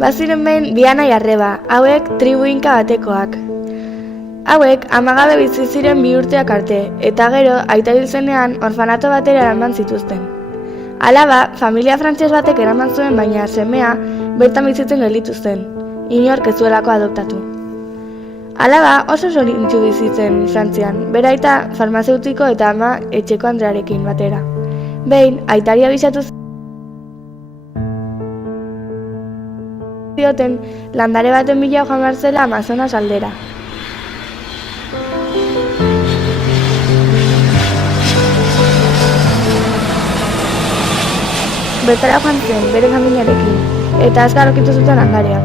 Baziren behin bi anai arreba, hauek tribu inka batekoak. Hauek amagabe bizi ziren 2 urteak arte, eta gero aita hil zenean orfanato batera eraman zituzten. Alaba, familia frantses batek eraman zuen, baina semea bertan bizitzen gelditu zen, inork ez zuelako adoptatu. Alaba oso zoriontsu bizitzen Frantzian, bere aita farmazeutiko eta ama etxeko andrearekin batera. Behin, aitari abisatu zioten landare baten bila joan behar zela Amazonas aldera. Bertara joan zen bere familiarekin, eta azkar aurkitu zuten landarean.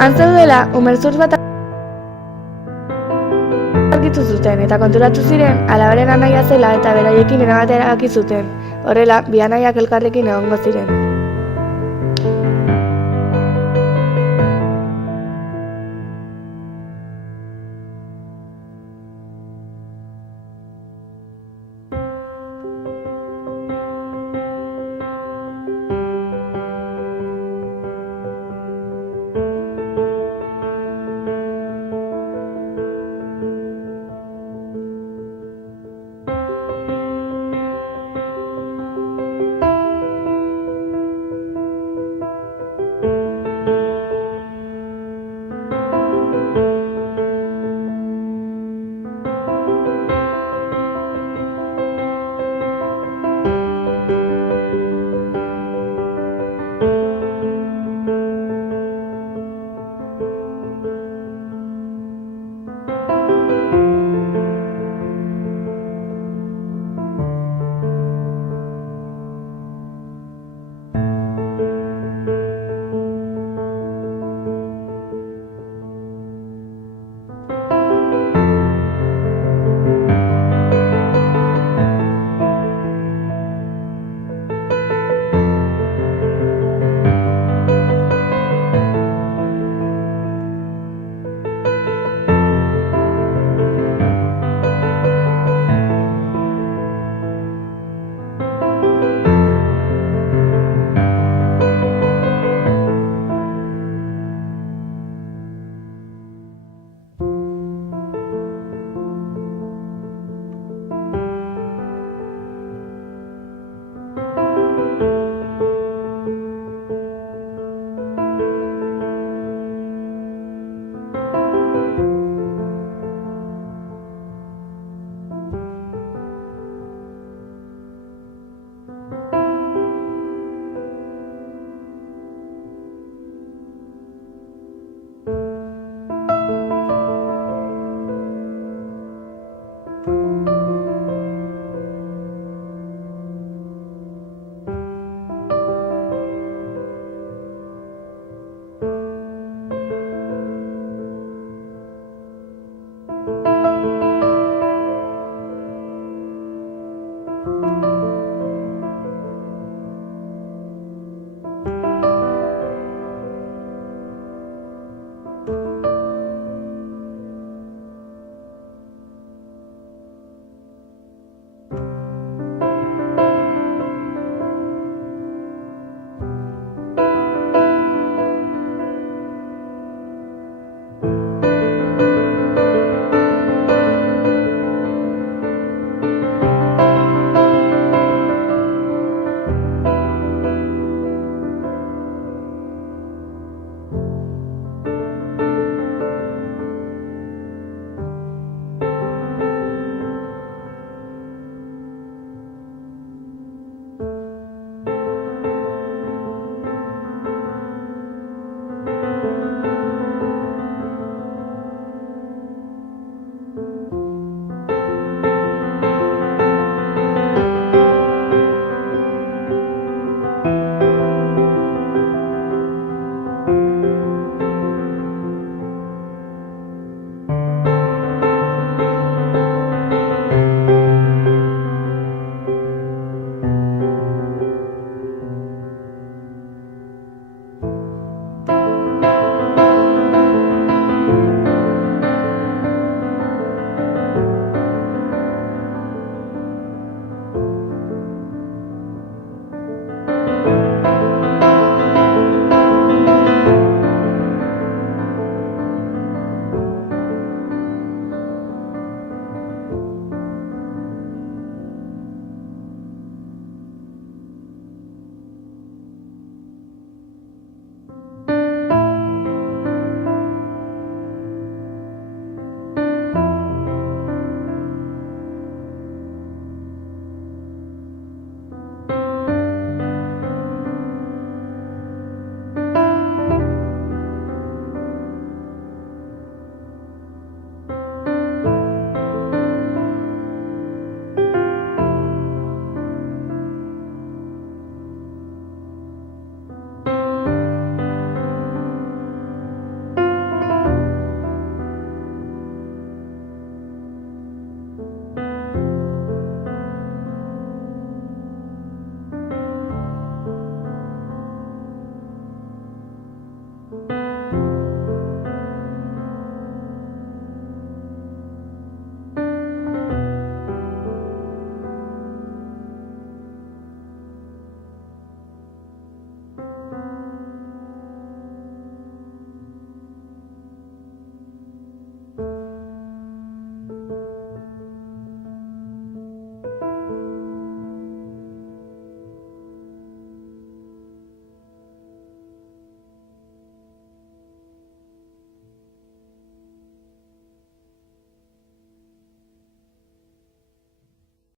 Han zeudela, umerzurtz bat aurkitu zuten, eta konturatu ziren alabaren anaia zela eta beraiekin eramatera erabaki zuten. Horrela, bi anaiak elkarrekin egongo ziren.